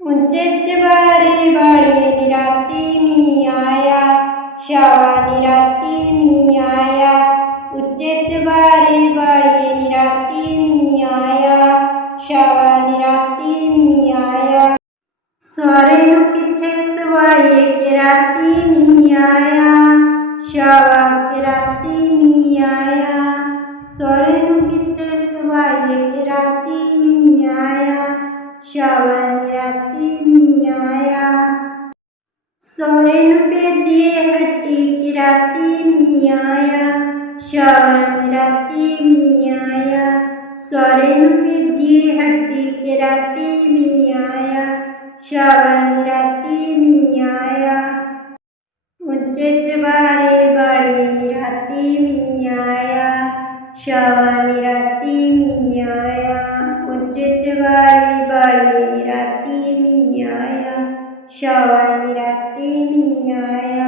ઊંચે જ વારે વાળી નિરાતી મી આયા શાવા નિરાતી મી આયા ઊંચે જ વારે વાળી નિરાતી મી આયા શાવા નિરાતી મી આયા સોરે નું કિથે સવાયે કે રાતી મી આયા શાવા કે રાતી મી આયા સોરે નું કિથે સવાયે કે રાતી મી આયા શાવા ਸੋਰੇ ਨੂੰ ਭੇਜੀਏ ਹੱਟੀ, ਕਿ ਰਾਤੀ ਮੀ ਆਇਆ। ਸ਼ਾਵਾ ਰਾਤੀ ਮੀ ਆਇਆ। ਸੋਰੇ ਨੂੰ ਭੇਜੀਏ ਹੱਟੀ, ਕਿ ਰਾਤੀ ਮੀ ਆਇਆ। ਸ਼ਾਵਾ ਰਾਤੀ ਮੀ ਆਇਆ। ਉੱਚੇ ਚਵਾਰੇ ਬਾੜੇ ਰਾਤੀ ਮੀ ਆਇਆ। ਸ਼ਾਵਾ ਨਿਰਾਤੀ ਮੀ ਆਇਆ। ਉੱਚੇ ਚਵਾਰੇ ਬਾੜੇ ਰਾਤੀ ਮੀ ਆਇਆ। ਸ਼ਾਵਾ ਨਿਰਾਤੀ ਮੀ ਆਇਆ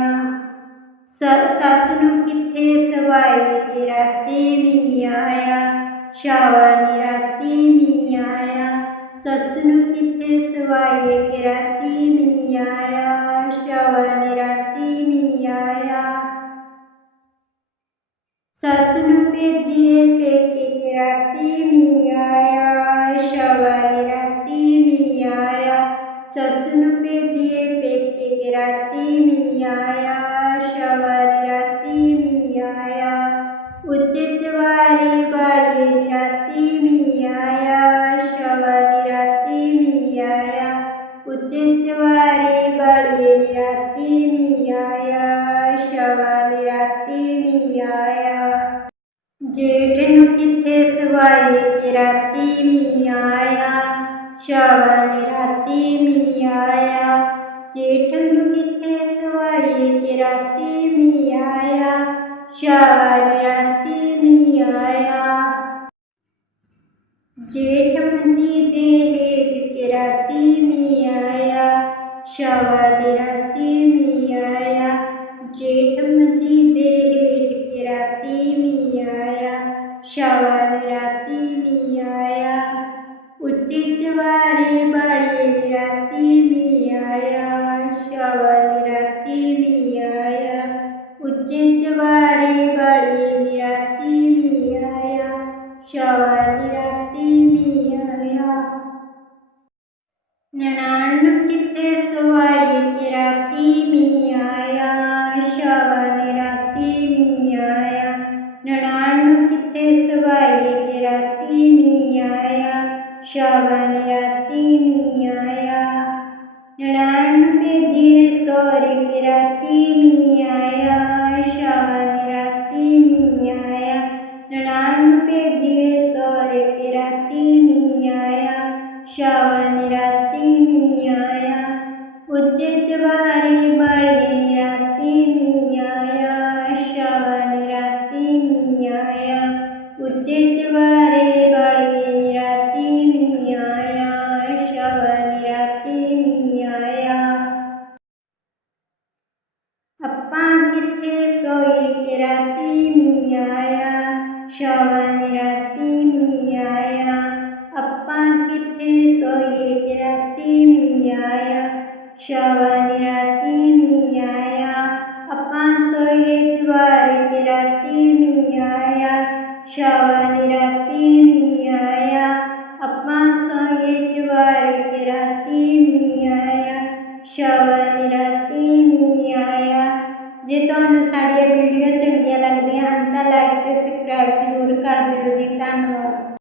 ਸ- ਸੱਸ ਨੂੰ ਕਿੱਥੇ ਸਵਾਏ ਕਿ ਰਾਤੀ ਮੀ ਆਇਆ ਸ਼ਾਵਾ ਨਿਰਾਤੀ ਮੀ ਆਇਆ ਸੱਸ ਨੂੰ ਕਿੱਥੇ ਸਵਾਏ ਕਿ ਰਾਤੀ ਮੀ ਆਇਆ ਸ਼ਾਵਾ ਨਿਰਾਤੀ ਮੀ ਆਇਆ ਸੱਸ ਨੂੰ ਭੇਜੀਏ ਪੇਕੇ ਕਿ ਰਾਤੀ ਮੀ ਆਇਆ ਸ਼ਵਰ ਰਾਤੀ ਮੀ ਆਇਆ ਉਚਿਤ ਵਾਰੀ ਬਾੜੀ ਰਾਤੀ ਮੀ ਆਇਆ ਸ਼ਵਰ ਰਾਤੀ ਮੀ ਆਇਆ ਉਚਿਤ ਵਾਰੀ ਬਾੜੀ ਰਾਤੀ ਮੀ ਆਇਆ ਸ਼ਵਰ ਰਾਤੀ ਮੀ ਆਇਆ ਜੇਠ ਨੂੰ ਕਿੱਥੇ ਸਵਾਈ ਰਾਤੀ ਮੀ ਆਇਆ ਸ਼ਵਰ ਰਾਤੀ ਮੀ ਆਇਆ चेठलुकिथे सवाई के राती में आया। शान में आया। जेठ मंजी दे के राती में आया। जनान किते सवाई के राती आया शवन राती मी आया नणान किते सवाई के राती में आया शवन राती मी आया नणान पे जिए सौर मी आया शवन राती मी आया ಚಚವಾರಿ ಬಾಳ್ಗೆ ನಿರಾತಿ ಮಿಯಾಯ ಶವನಿ मियाया उच्चे चवारे बाड़े निराती मियाया शव निराती मियाया. अप्पा कितने सोई के राती मियाया शव निराती ਜੇ ਤੁਹਾਨੂੰ ਸਾਡੀਆਂ ਵੀਡੀਓ ਚੰਗੀਆਂ ਲੱਗਦੀਆਂ ਹਨ ਤਾਂ ਲਾਈਕ ਅਤੇ ਸਬਸਕ੍ਰਾਈਬ ਜ਼ਰੂਰ ਕਰ ਦਿਓ ਜੀ, ਧੰਨਵਾਦ।